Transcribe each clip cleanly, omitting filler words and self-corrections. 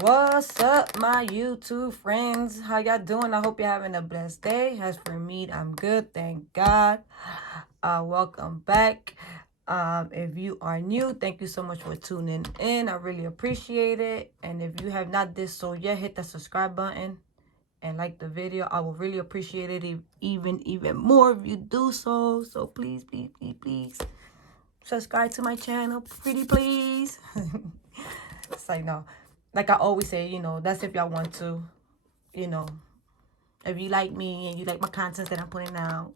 What's up, my YouTube friends? How y'all doing? I hope you're having a blessed day. As for me, I'm good, thank God. Welcome back. If you are new, thank you so much for tuning in. I really appreciate it. And if you have not did so yet, hit the subscribe button and like the video. I will really appreciate it even more if you do so. So please, please, please, please subscribe to my channel, pretty please. It's like, no, like I always say, that's if y'all want to, you know, if you like me and you like my content that I'm putting out,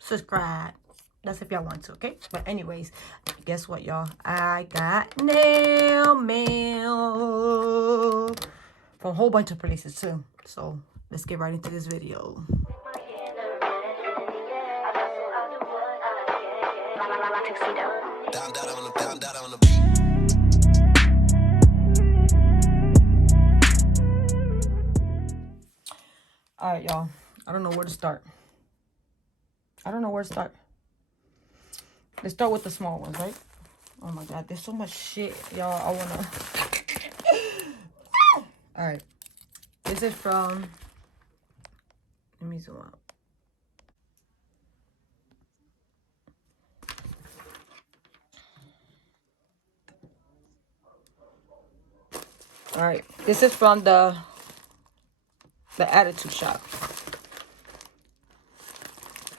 subscribe. That's if y'all want to, okay? But anyways, guess what, y'all? I got nail mail from a whole bunch of places too. So let's get right into this video. All right, y'all. I don't know where to start. Let's start with the small ones, right? Oh my God, there's so much shit, y'all. I wanna. All right, this is from. Let me zoom out. All right, this is from the Attitude Shop.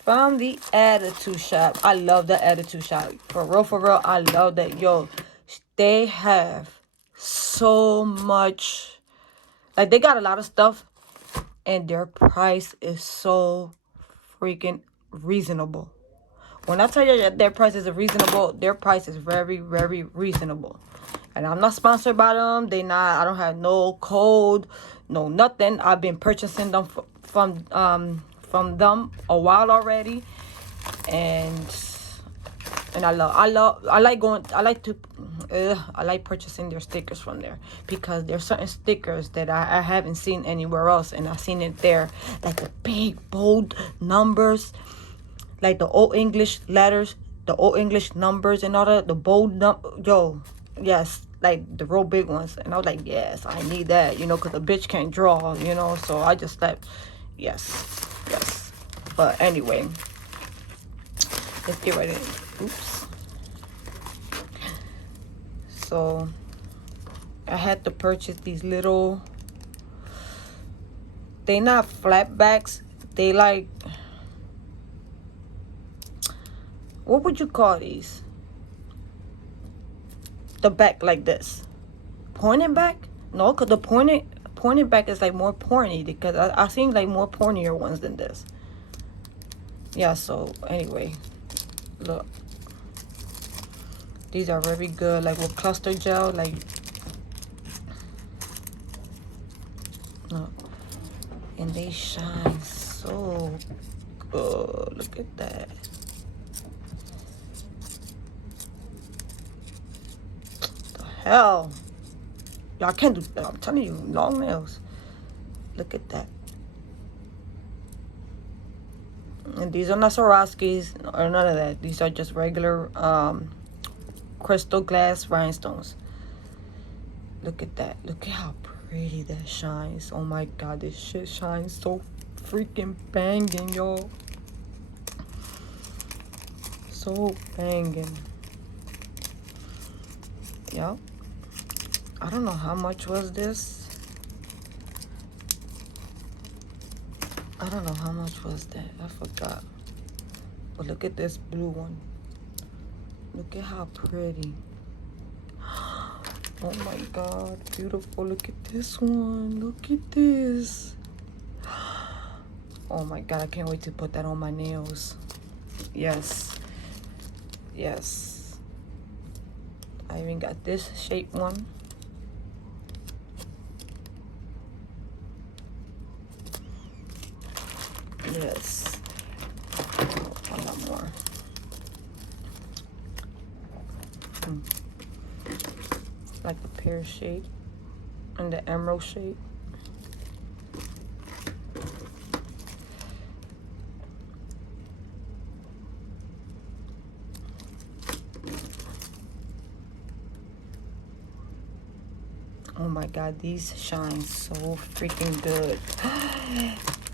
From the Attitude Shop. I love the Attitude Shop. For real, I love that. Yo, they have so much. Like, they got a lot of stuff. And their price is so freaking reasonable. When I tell you that their price is reasonable, their price is very, very reasonable. And I'm not sponsored by them. I don't have no code, no nothing. I've been purchasing them from them a while already. And I like purchasing their stickers from there, because there's certain stickers that I haven't seen anywhere else, and I've seen it there, like the big bold numbers, like the old English letters, the old English numbers, and all that, the bold yes, like the real big ones. And I was like, yes, I need that, because a bitch can't draw, so I just like, yes. But anyway, let's get right in. Oops. So I had to purchase these little, they not flatbacks, they like, what would you call these? The back like this. Pointed back? No, because the pointed back is like more porny, because I seen like more pornier ones than this. Yeah, so anyway, look. These are very good, like with cluster gel, like, look. And they shine so good. Look at that. The hell? Y'all can't do that. I'm telling you, long nails. Look at that. And these are not Swarovskis or none of that. These are just regular crystal glass rhinestones. Look at that. Look at how pretty that shines. Oh my God, this shit shines so freaking banging, y'all. So banging. Yep. I don't know how much was this. I don't know how much was that. I forgot. But look at this blue one. Look at how pretty. Oh my God, beautiful. Look at this one. Look at this. Oh my God, I can't wait to put that on my nails. Yes. I even got this shape one. Yes. A lot more. Like the pear shape and the emerald shape. Oh my god, these shine so freaking good.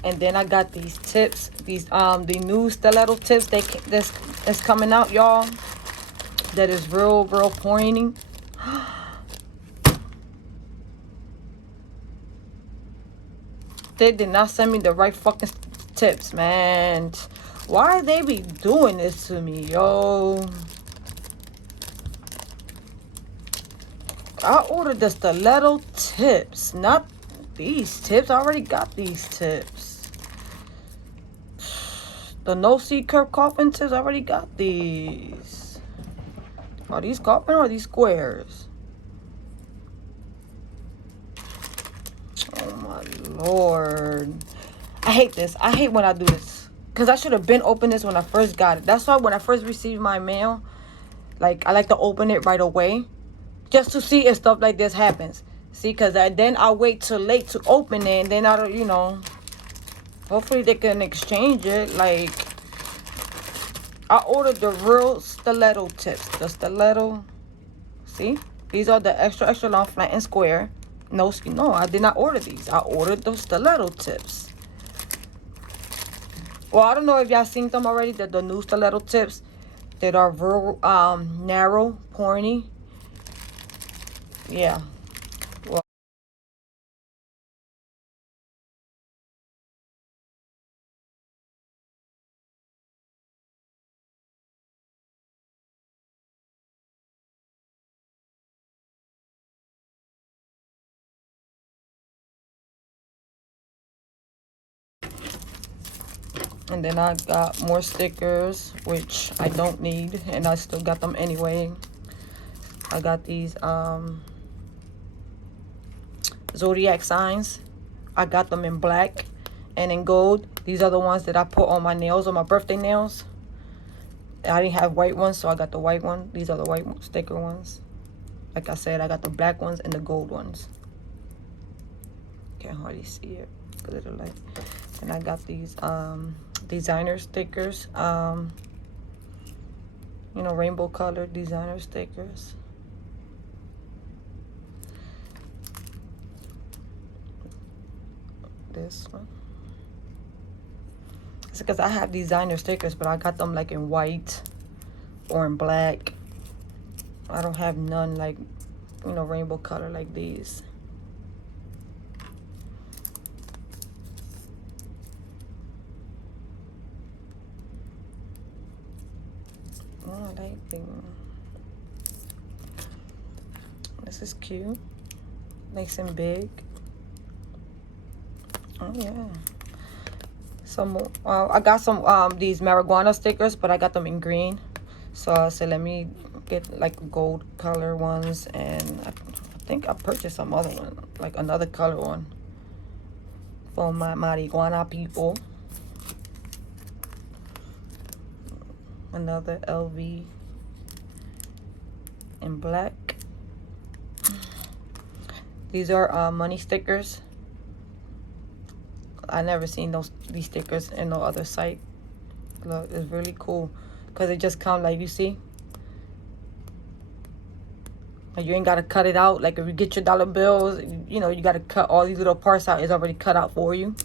And then I got these tips, these the new stiletto tips that's coming out, y'all. That is real pointy. They did not send me the right fucking tips, man. Why they be doing this to me, yo? I ordered the stiletto tips, not these tips. I already got these tips. The no seed curve coffin tips, I already got these. Are these coffin or are these squares? Oh my lord. I hate this. I hate when I do this. Because I should have been open this when I first got it. That's why when I first received my mail, like, I like to open it right away. Just to see if stuff like this happens. See, because then I'll wait till late to open it. And then I don't, you know. Hopefully they can exchange it. Like, I ordered the real stiletto tips. The stiletto. See? These are the extra long, flat, and square. No, I did not order these. I ordered the stiletto tips. Well, I don't know if y'all seen them already. The new stiletto tips that are real narrow, pointy. Yeah. Well. And then I got more stickers, which I don't need, and I still got them anyway. I got these Zodiac Signs. I got them in black and in gold. These are the ones that I put on my nails, on my birthday nails. I didn't have white ones, so I got the white one. These are the white sticker ones. Like I said, I got the black ones and the gold ones. Can't hardly see it because of the light. And I got these designer stickers. You know, rainbow colored designer stickers. This one. It's because I have designer stickers, but I got them like in white or in black. I don't have none like, you know, rainbow color like these. Oh, I like them. This is cute. Nice and big. Oh yeah. Some I got some these marijuana stickers, but I got them in green. So I said let me get like gold color ones, and I think I purchased some other one, like another color one for my marijuana people. Another LV in black. These are money stickers. I never seen these stickers in no other site. Look, it's really cool because it just come like you see. Like you ain't gotta cut it out. Like if you get your dollar bills, you know you gotta cut all these little parts out. It's already cut out for you.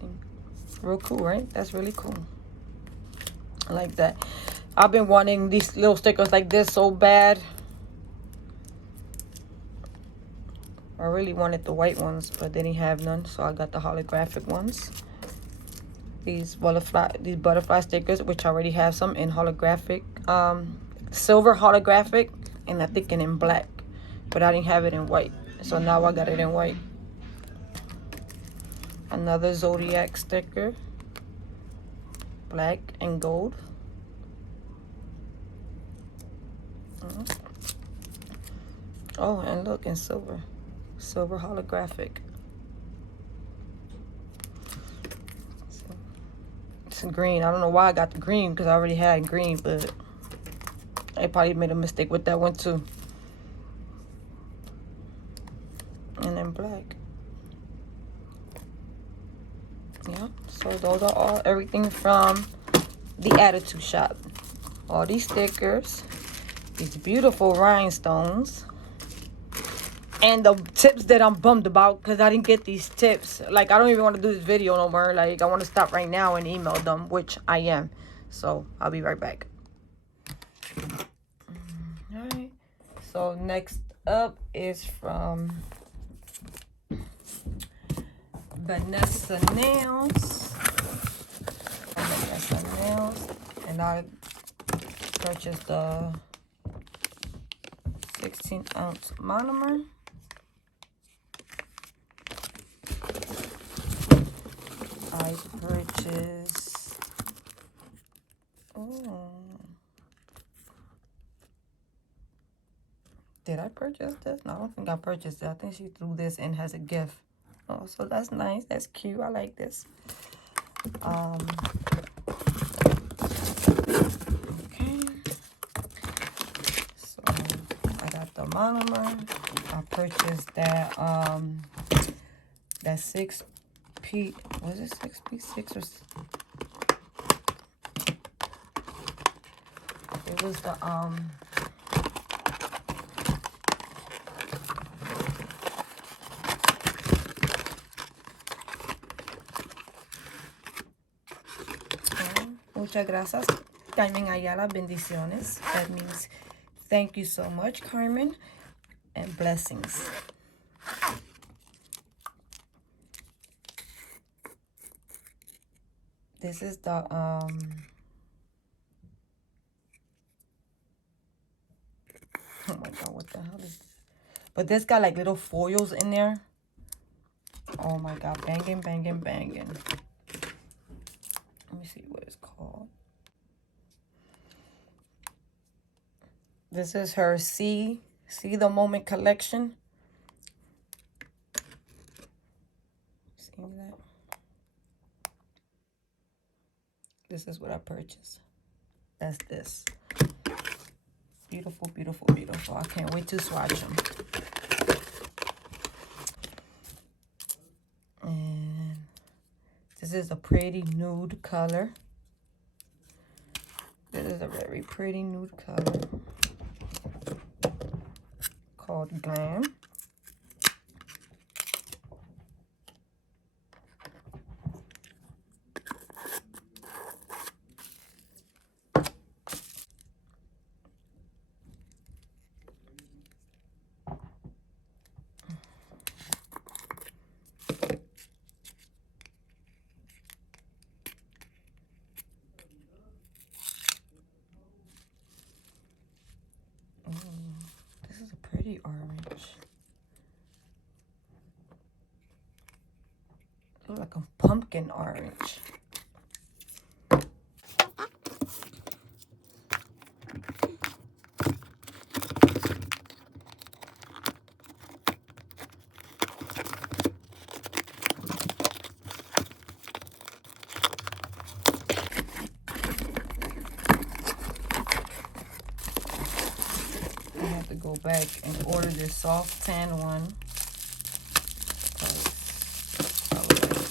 See? Real cool, right? That's really cool. I like that. I've been wanting these little stickers like this so bad. I really wanted the white ones, but they didn't have none, so I got the holographic ones. These butterfly stickers, which I already have some in holographic, silver holographic, and I think in black, but I didn't have it in white, so now I got it in white. Another Zodiac sticker, black and gold. Oh, and look, in silver holographic. It's green. I don't know why I got the green because I already had green, but I probably made a mistake with that one too. And then black. Yeah, so those are all everything from the Attitude Shop. All these stickers, these beautiful rhinestones. And the tips that I'm bummed about because I didn't get these tips. Like, I don't even want to do this video no more. Like, I want to stop right now and email them, which I am. So, I'll be right back. Alright. So, next up is from Vanessa Nails. Vanessa Nails. And I purchased the 16-ounce monomer. I purchased, did I purchase this? No, I don't think I purchased it. I think she threw this in as a gift. Oh, so that's nice. That's cute. I like this. Okay. So I got the monomer. I purchased that that 6P. Was it 6P6 or? It was the Muchas gracias, Carmen Ayala. Bendiciones. That means thank you so much, Carmen, and blessings. This is the oh my god, what the hell is this? But this got like little foils in there. Oh my god, banging, banging, banging. Let me see what it's called. This is her See the Moment collection. See that? This is what I purchased. That's this. Beautiful, beautiful, beautiful. I can't wait to swatch them. And this is a pretty nude color. This is a very pretty nude color called Glam. This is a pretty orange. Looks like a pumpkin orange. Go back and order this soft tan one.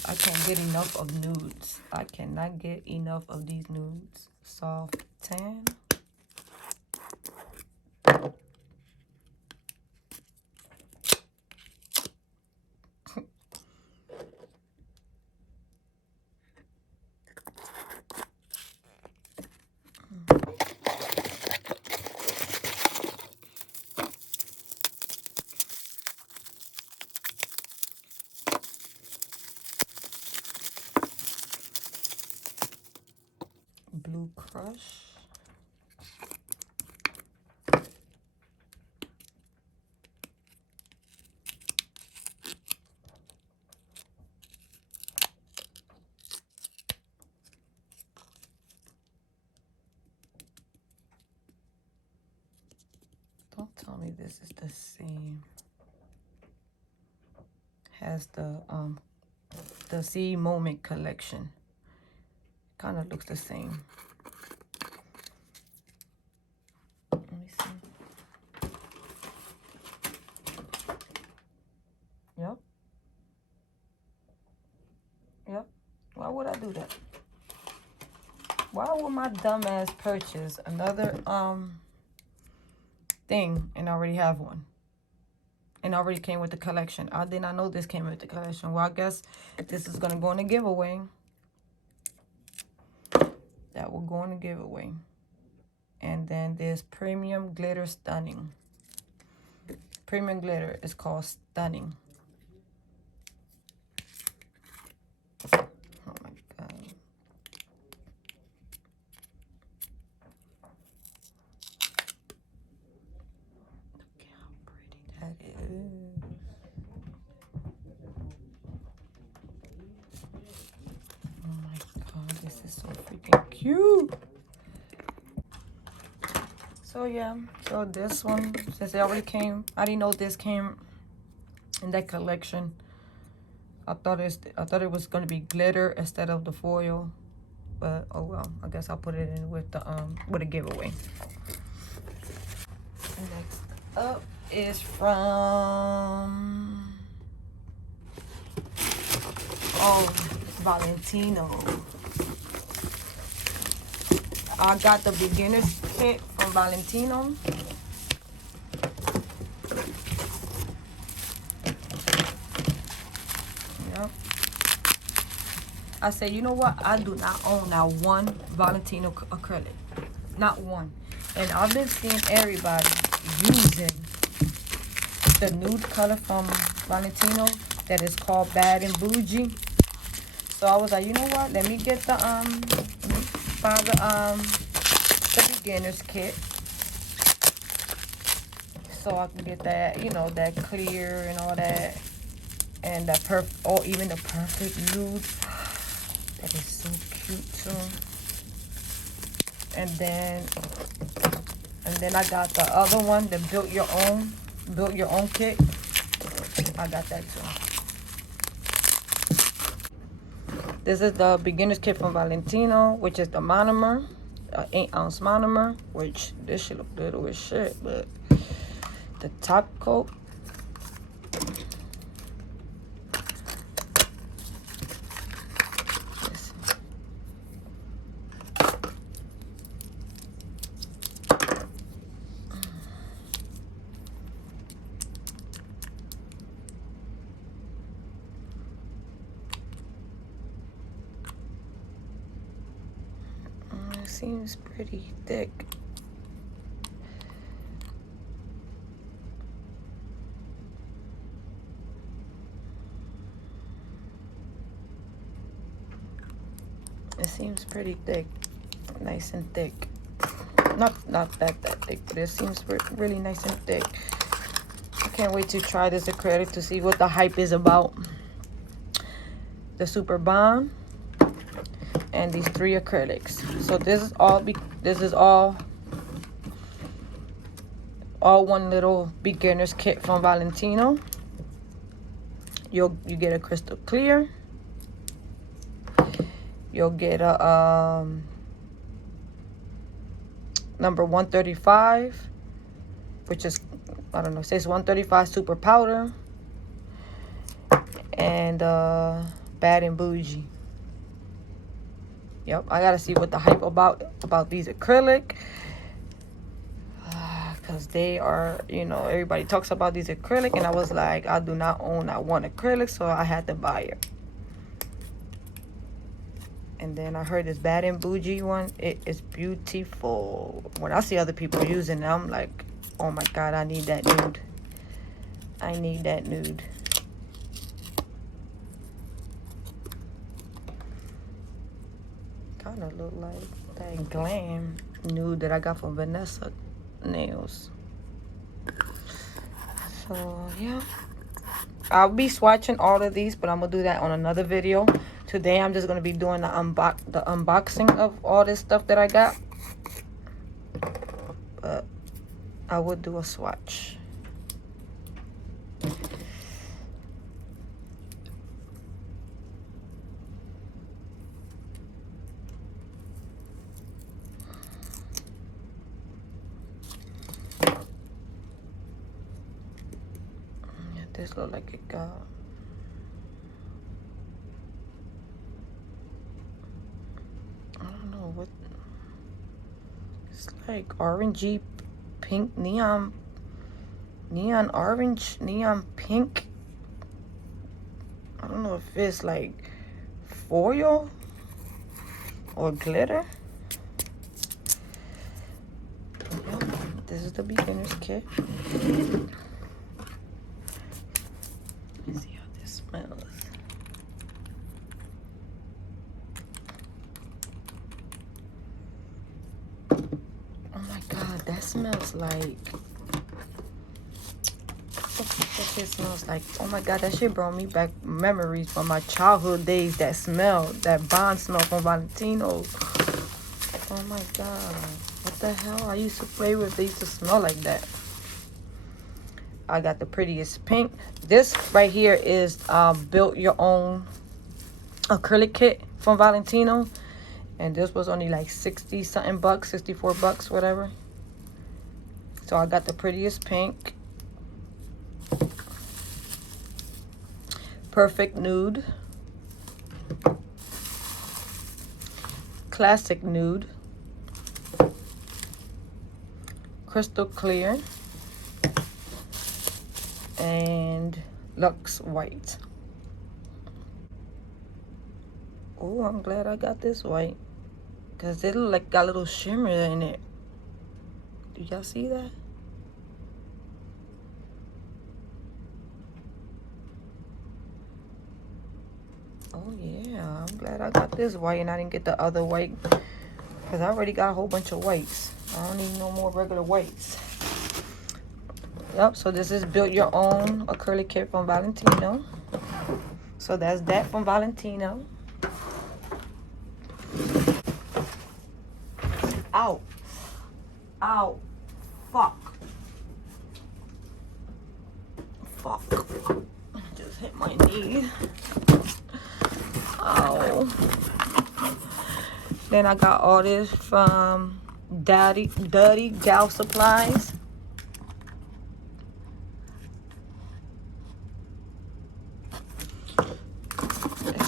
I can't get enough of nudes. I cannot get enough of these nudes. Soft tan. Blue Crush. Don't tell me this is the same. Has the See Moment collection. Kind of looks the same. Let me see. Yep. Yep. Why would I do that? Why would my dumb ass purchase another thing and already have one? and already came with the collection. I did not know this came with the collection. Well, I guess this is going to go in a giveaway. That will go in a giveaway. And then there's Premium Glitter Stunning. Premium Glitter is called Stunning. Oh my God. Look how pretty that is. Oh my God, this is so freaking cute. So yeah, so this one, since it already came, I didn't know this came in that collection. I thought it was gonna be glitter instead of the foil, but oh well. I guess I'll put it in with a giveaway. Next up is from Valentino. I got the beginner's kit from Valentino. Yep. I said, you know what? I do not own now one Valentino acrylic. Not one. And I've been seeing everybody using the nude color from Valentino that is called Bad and Bougie. So I was like, you know what? Let me get the buy the beginner's kit, so I can get that, you know, that clear and all that, and that perfect, or even the perfect nude. That is so cute too. And then I got the other one, the build your own kit. I got that too. This is the beginner's kit from Valentino, which is the monomer, 8-ounce monomer, which this shit look little as shit, but the top coat. It seems pretty thick. It seems pretty thick, nice and thick. Not that thick, but it seems really nice and thick. I can't wait to try this acrylic to see what the hype is about. The Super Bond and these 3 acrylics. So this is all one little beginner's kit from Valentino. You get a crystal clear. You'll get a number 135, which is, I don't know, it says 135 super powder, and Bad and Bougie. Yep, I gotta see what the hype about these acrylic, because they are, you know, everybody talks about these acrylic, and I was like, I do not own that one acrylic, so I had to buy it. And then I heard this Bad and Bougie one. It is beautiful. When I see other people using it, I'm like, oh my God, I need that nude. I need that nude. Kind of look like that glam nude that I got from Vanessa Nails. So, yeah. I'll be swatching all of these, but I'm going to do that on another video. Today, I'm just going to be doing the unboxing of all this stuff that I got. But I would do a swatch. Yeah, this look like it got... what, it's like orangey pink neon neon orange, neon pink. I don't know if it's like foil or glitter. Yep, this is the beginner's kit. Let's see how this smells. Oh my god, that smells like... What shit smells like? Oh my god, that shit brought me back memories from my childhood days. That smell, that Bond smell from Valentino. Oh my god, what the hell? I used to play with, they used to smell like that. I got the prettiest pink. This right here is built your own acrylic kit from Valentino, and this was only like 60 something bucks, 64 bucks, whatever. So I got the prettiest pink. Perfect nude, classic nude, crystal clear, and luxe white. Oh, I'm glad I got this white, because it look like got a little shimmer in it. Do y'all see that? Oh yeah, I'm glad I got this white and I didn't get the other white, because I already got a whole bunch of whites. I don't need no more regular whites. Yep, so this is built your own acrylic kit from Valentino. So that's that from Valentino. Ow. Ow. Fuck. Fuck. Just hit my knee. Ow. Then I got all this from Dirty Gal Supplies.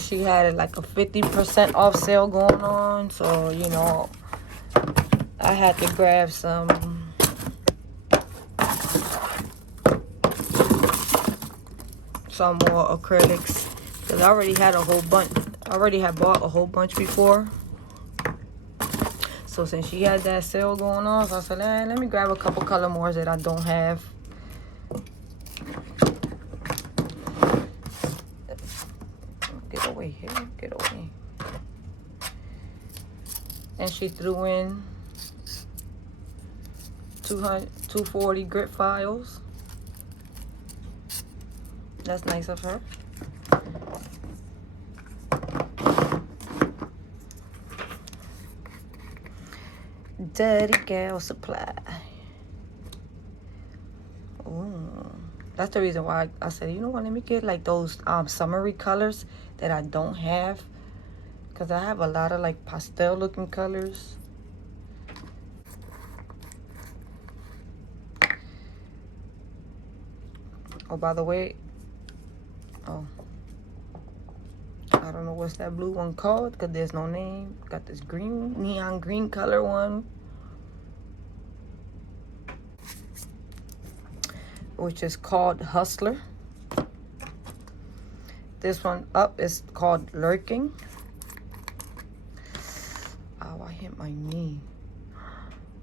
She had like a 50% off sale going on, so you know I had to grab some more acrylics, because I already had a whole bunch. I already had bought a whole bunch before. So since she had that sale going on, so I said, let me grab a couple color mores that I don't have. Get away here, get away. And she threw in 240 grit files. That's nice of her. Dirty Gal Supply. Ooh. That's the reason why I said, you know what, let me get like those summery colors that I don't have, because I have a lot of like pastel looking colors. Oh, by the way, oh, I don't know what's that blue one called, because there's no name. Got this green, neon green color one, which is called Hustler. This one up is called Lurking. Oh, I hit my knee.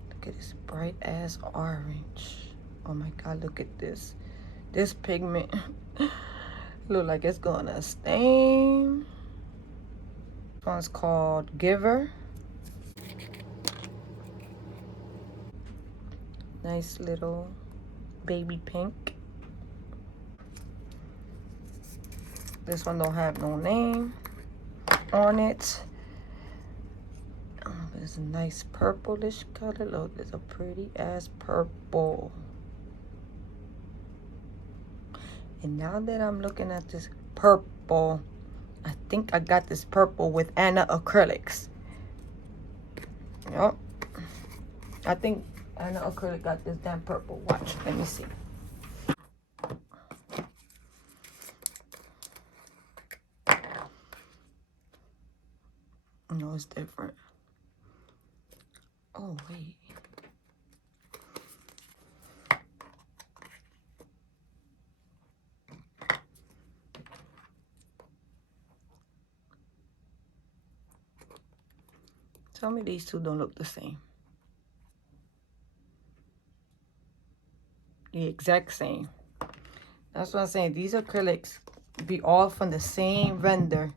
Look at this bright ass orange. Oh my god, look at this. This pigment look like it's gonna stain. This one's called Giver. Nice little baby pink. This one don't have no name on it. Oh, it's a nice purplish color. Look, it's a pretty ass purple. And now that I'm looking at this purple, I think I got this purple with Anna acrylics. Yep. I think Anna acrylic got this damn purple. Watch, let me see. No, it's different. Oh, wait. Tell me these two don't look the same. The exact same. That's what I'm saying. These acrylics be all from the same vendor.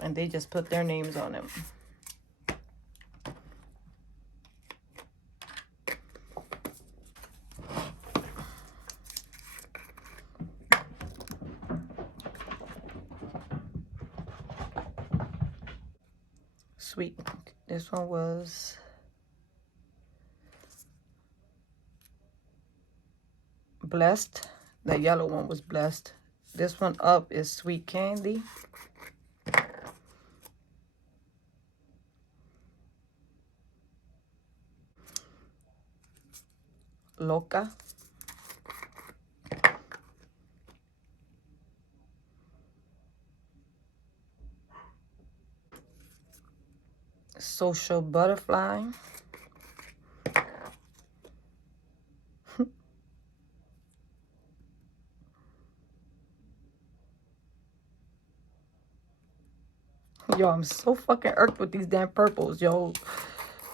And they just put their names on them. Sweet. This one was Blessed. The yellow one was Blessed. This one up is Sweet Candy. Loca. Social Butterfly. Yo, I'm so fucking irked with these damn purples, yo.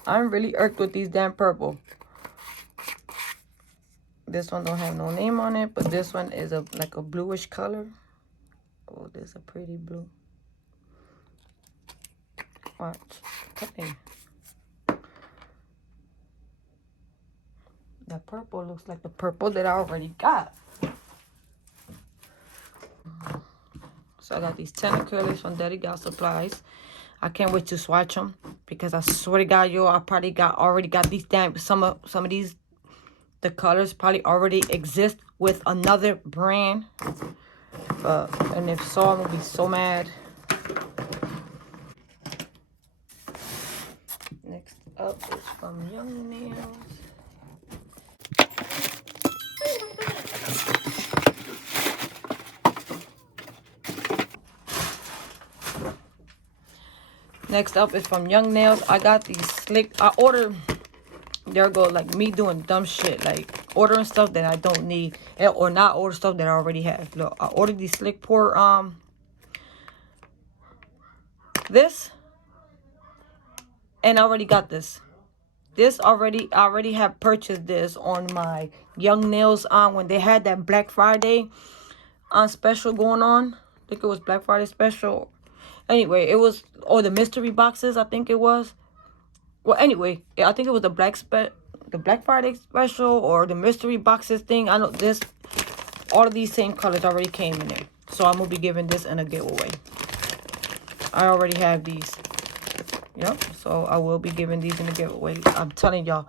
I'm really irked with these damn purple. This one don't have no name on it, but this one is like a bluish color. Oh, this is a pretty blue. Watch. Okay. That purple looks like the purple that I already got. So I got these 10 acrylics from Daddy Gal Supplies. I can't wait to swatch them because I swear to God, yo, I probably already got these damn some of these. The colors probably already exist with another brand. And if so, I'm gonna be so mad. Next up is from Young Nails. Next up is from Young Nails. I got these slick. I ordered. There go like me doing dumb shit, like ordering stuff that I don't need, or not order stuff that I already have. Look, I ordered these slick pour this, and I already got this. I already have purchased this on my Young Nails when they had that Black Friday special going on. I think it was Black Friday special. Anyway, it was, or the mystery boxes, I think it was. Well, anyway, I think it was the Black Friday special or the mystery boxes thing. I know all of these same colors already came in there. So I'm going to be giving this in a giveaway. I already have these. Yep, so I will be giving these in a giveaway. I'm telling y'all,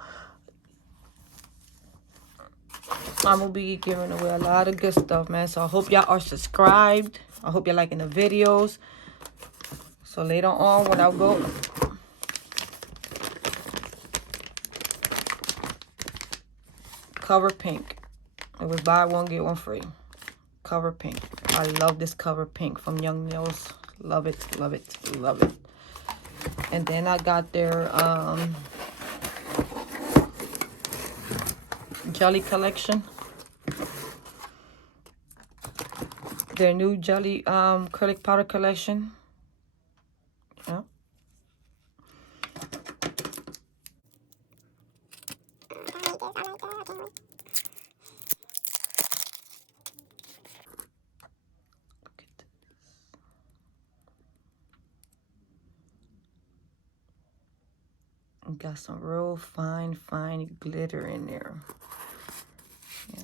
I'm going to be giving away a lot of good stuff, man. So I hope y'all are subscribed. I hope you're liking the videos. So later on when I go... Cover Pink. It was buy one, get one free. Cover Pink. I love this Cover Pink from Young Nails. Love it, love it, love it. And then I got their jelly collection. Their new jelly acrylic powder collection. Yeah. Got some real fine glitter in there. Yeah.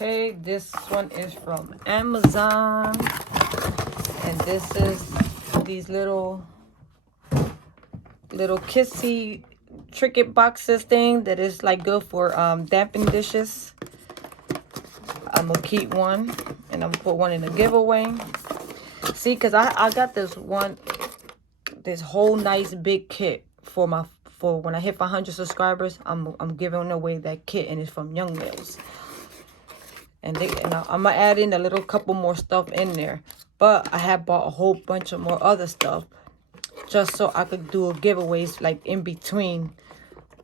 Okay, this one is from Amazon. And this is these little kissy trinket boxes thing that is like good for damping dishes. I'm gonna keep one and I'm gonna put one in the giveaway. See, because I got this whole nice big kit for when I hit 500 subscribers. I'm giving away that kit, and it's from Young Nails. And I'm gonna add in a little couple more stuff in there. But I have bought a whole bunch of more other stuff just so I could do giveaways like in between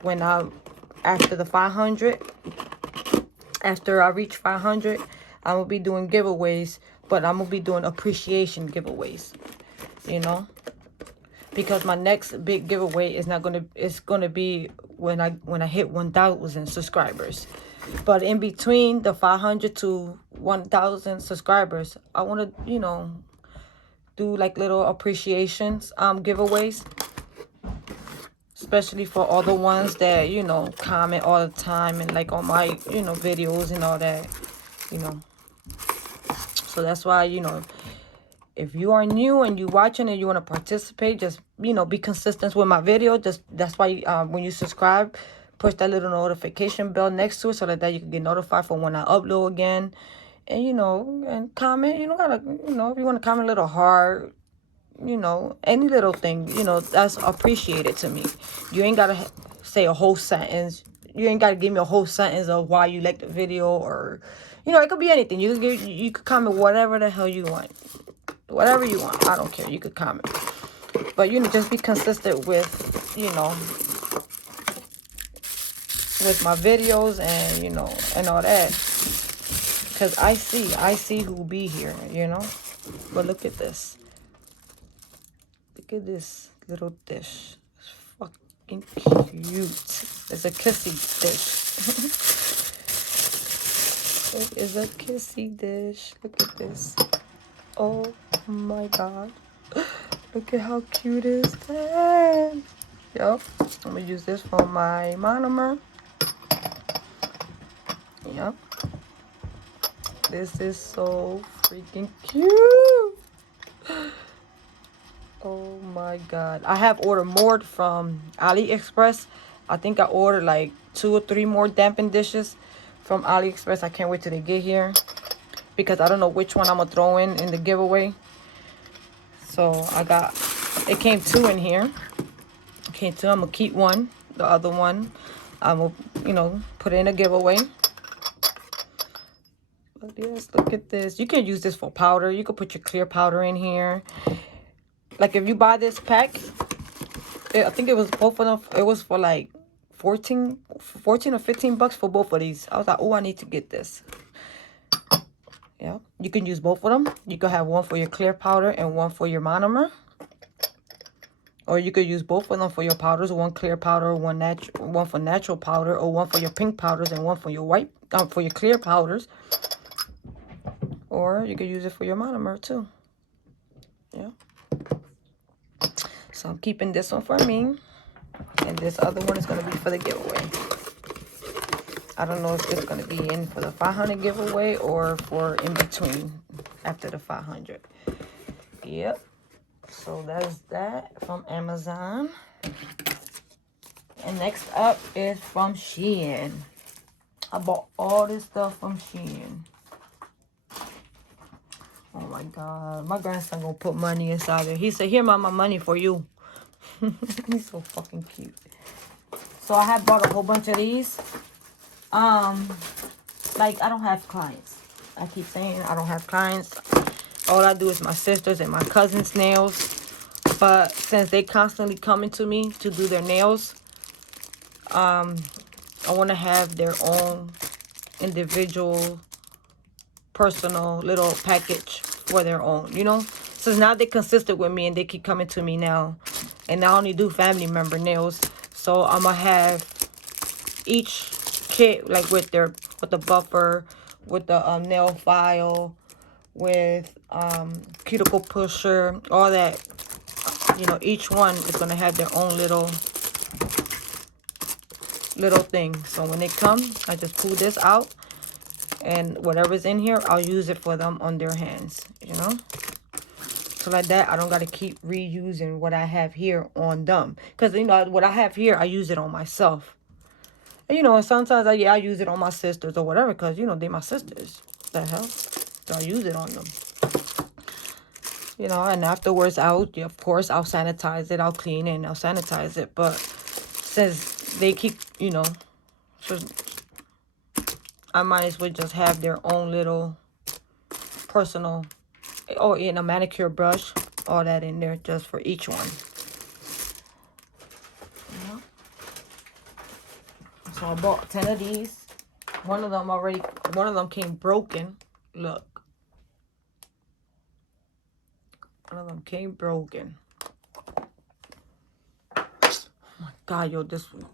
after the 500. After I reach 500, I'm gonna be doing giveaways, but I'm gonna be doing appreciation giveaways, you know, because my next big giveaway is gonna be when I hit 1,000 subscribers. But in between the 500 to 1,000 subscribers, I want to, you know, do like little appreciations giveaways, especially for all the ones that, you know, comment all the time and like on my, you know, videos and all that, you know. So that's why, you know, if you are new and you watching and you want to participate, just, you know, be consistent with my video. That's why when you subscribe, push that little notification bell next to it so that you can get notified for when I upload again. And, you know, and comment, you know, if you want to comment a little hard, you know, any little thing, you know, that's appreciated to me. You ain't got to say a whole sentence. You ain't got to give me a whole sentence of why you like the video, or, you know, it could be anything. You could comment whatever the hell you want. Whatever you want. I don't care. You could comment. But, you know, just be consistent with, you know, with my videos and, you know, and all that. Because I see who will be here, you know. But look at this. Look at this little dish. It's fucking cute. It's a kissy dish. It is a kissy dish. Look at this. Oh my god. Look at how cute is that. Yep. I'm gonna use this for my monomer. Yep. This is so freaking cute. Oh my god. I have ordered more from AliExpress. I think I ordered like 2 or 3 more damping dishes from AliExpress. I can't wait till they get here, because I don't know which one I'm gonna throw in the giveaway. So it came 2 in here. Okay, 2. I'm gonna keep one. The other one I will, you know, put in a giveaway. But yes, look at this. You can use this for powder. You could put your clear powder in here. Like if you buy this pack, I think it was both of them. It was for like 14 or 15 bucks for both of these. I was like, oh, I need to get this. Yeah, you can use both of them. You could have one for your clear powder and one for your monomer. Or you could use both of them for your powders. One clear powder, one for natural powder, or one for your pink powders and one for your for your clear powders. Or you could use it for your monomer too. Yeah. So I'm keeping this one for me. And this other one is going to be for the giveaway. I don't know if it's going to be in for the 500 giveaway or for in between after the 500. Yep. So that's that from Amazon. And next up is from Shein. I bought all this stuff from Shein. Oh my god. My grandson gonna put money inside there. He said, here, mama, money for you. He's so fucking cute. So I have bought a whole bunch of these. Like, I don't have clients. I keep saying I don't have clients. All I do is my sisters and my cousins' nails. But since they constantly coming to me to do their nails, I want to have their own individual, personal little package for their own, you know. So now they're consistent with me and they keep coming to me now. And I only do family member nails. So I'm going to have each kit, like with the buffer, with the nail file, with cuticle pusher, all that. You know, each one is going to have their own little thing. So when they come, I just pull this out And whatever's in here, I'll use it for them on their hands, you know. So like that, I don't got to keep reusing what I have here on them. Because, you know, what I have here, I use it on myself. And, you know, and sometimes I use it on my sisters or whatever. Because, you know, they're my sisters. What the hell? So I use it on them. You know, and afterwards, of course, I'll sanitize it. I'll clean it and I'll sanitize it. But since they keep, you know, so I might as well just have their own little personal, or in a manicure brush, all that in there just for each one. Yeah. So I bought 10 of these. One of them came broken. Look. One of them came broken. Oh my God, yo, this one.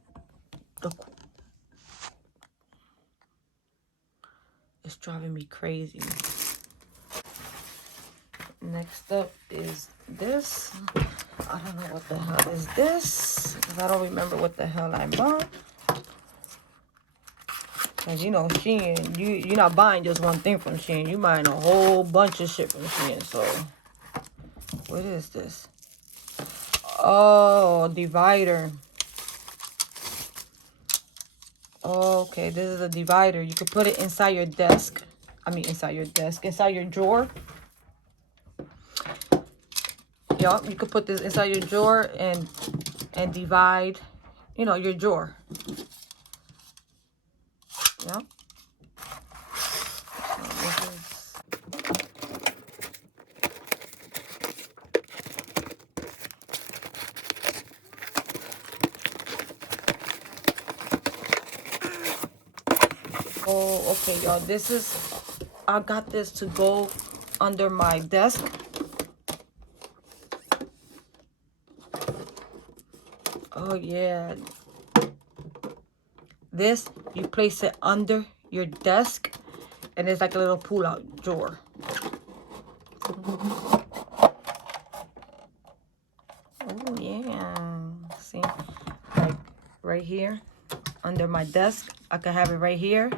It's driving me crazy. Next up is this. I don't know what the hell is this, because I don't remember what the hell I bought. Because, you know, Shein, you're not buying just one thing from Shein. You're buying a whole bunch of shit from Shein. So, what is this? Oh, divider. Okay, this is a divider. You could put it inside your desk. Inside your drawer. Yup, you could put this inside your drawer and divide, you know, your drawer. Yep. Oh, okay, y'all. I got this to go under my desk. Oh, yeah. This, you place it under your desk, and it's like a little pull-out drawer. Oh, yeah. See? Like, right here, under my desk. I can have it right here.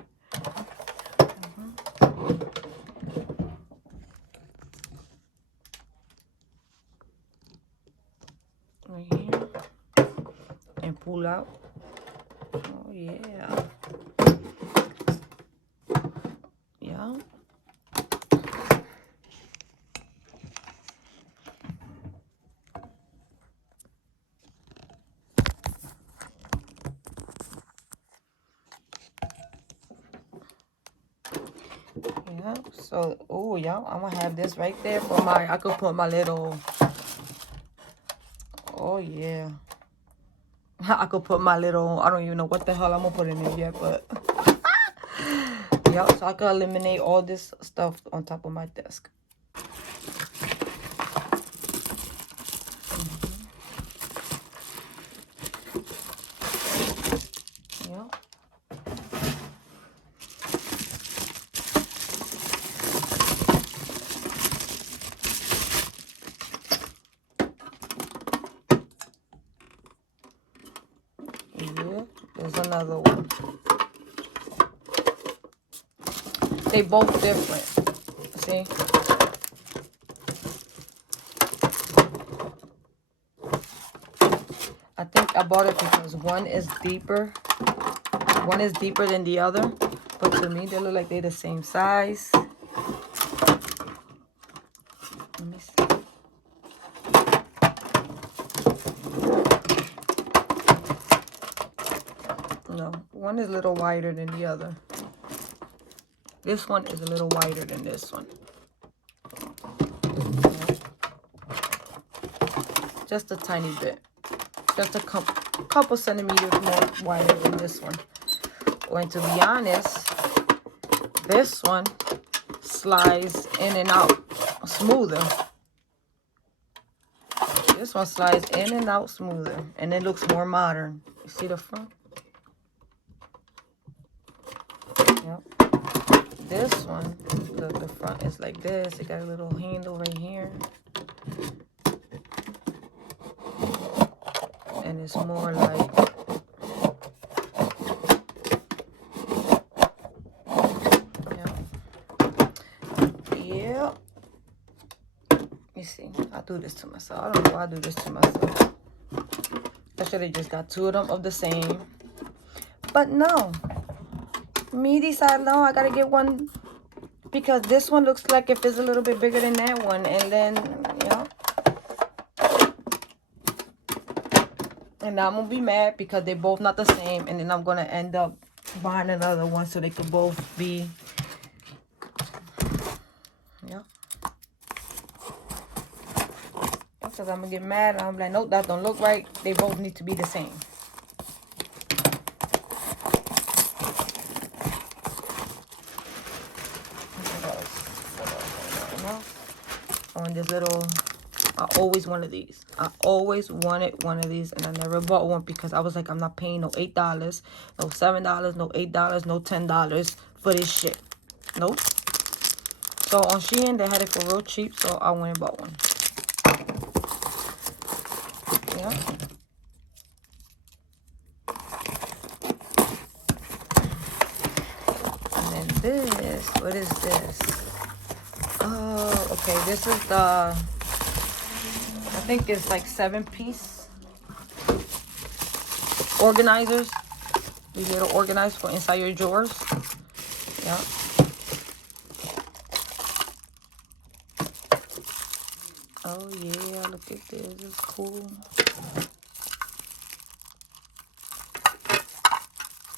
Right here. And pull out. Oh, yeah. Yeah. Yeah. So, oh, yeah. I'm going to have this right there for I could put my little, oh, yeah. I could put my little, I don't even know what the hell I'm going to put in there yet, but. Yep, so I could eliminate all this stuff on top of my desk. Yep. Yeah, there's another one. They both different. See? I think I bought it because one is deeper. One is deeper than the other. But to me, they look like they're the same size. Let me see. No, one is a little wider than the other. This one is a little wider than this one. Just a tiny bit. Just a couple centimeters more wider than this one. And to be honest, this one slides in and out smoother. This one slides in and out smoother. And it looks more modern. You see the front? Yep. This one, the front is like this. It got a little handle right here. And it's more like, yeah. do this to myself. I don't know why I do this to myself. I should have just got 2 of them of the same. But no. Me decide, no, I gotta get one. Because this one looks like if it's a little bit bigger than that one. And then, you know. And now I'm going to be mad because they're both not the same. And then I'm going to end up buying another one so they could both be. Yeah. Because I'm going to get mad. And I'm like, nope, that don't look right. They both need to be the same. On this little, I always wanted these. I always wanted one of these, and I never bought one because I was like, I'm not paying no $8, no $7, no $8, no $10 for this shit. Nope. So on Shein, they had it for real cheap, so I went and bought one. Yeah. And then this, what is this? Oh, okay, this is the, I think it's like 7-piece organizers. These little organizers for inside your drawers. Yeah. Oh yeah, look at this, it's cool.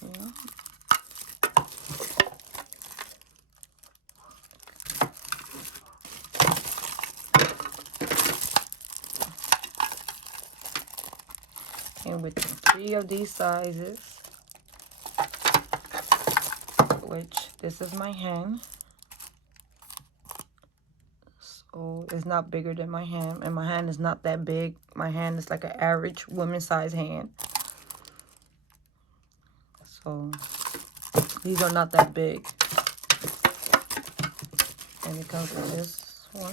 Yeah. And with 3 of these sizes, which this is my hand. So it's not bigger than my hand, and my hand is not that big. My hand is like an average woman's size hand. So these are not that big. And it comes with this one.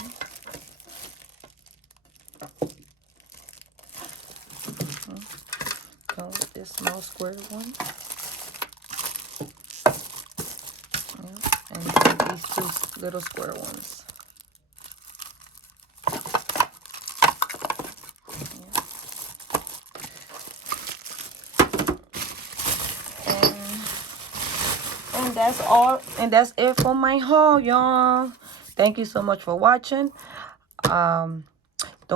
Comes with this small square one. Yeah. And these 2 little square ones. And that's all, and that's it for my haul, y'all. Thank you so much for watching. Don't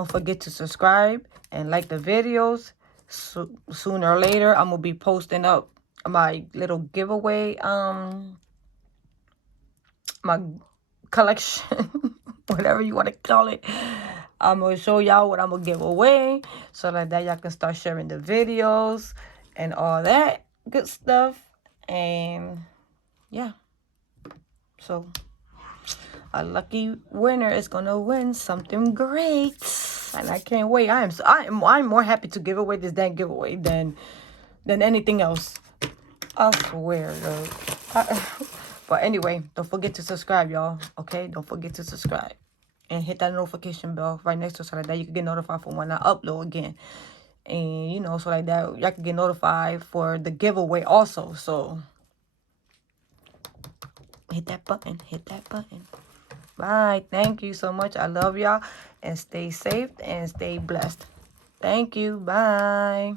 forget to subscribe and like the videos. Sooner or later, I'm gonna be posting up my little giveaway, my collection, whatever you want to call it. I'm gonna show y'all what I'm gonna give away, so that y'all can start sharing the videos and all that good stuff. And yeah, so a lucky winner is gonna win something great, and I can't wait. I'm more happy to give away this damn giveaway than anything else. I swear, though. But anyway, don't forget to subscribe, y'all. Okay, don't forget to subscribe and hit that notification bell right next to it, so that you can get notified for when I upload again. And you know, so like that y'all can get notified for the giveaway also. So hit that button. Hit that button. Bye. Thank you so much. I love y'all. And stay safe and stay blessed. Thank you. Bye.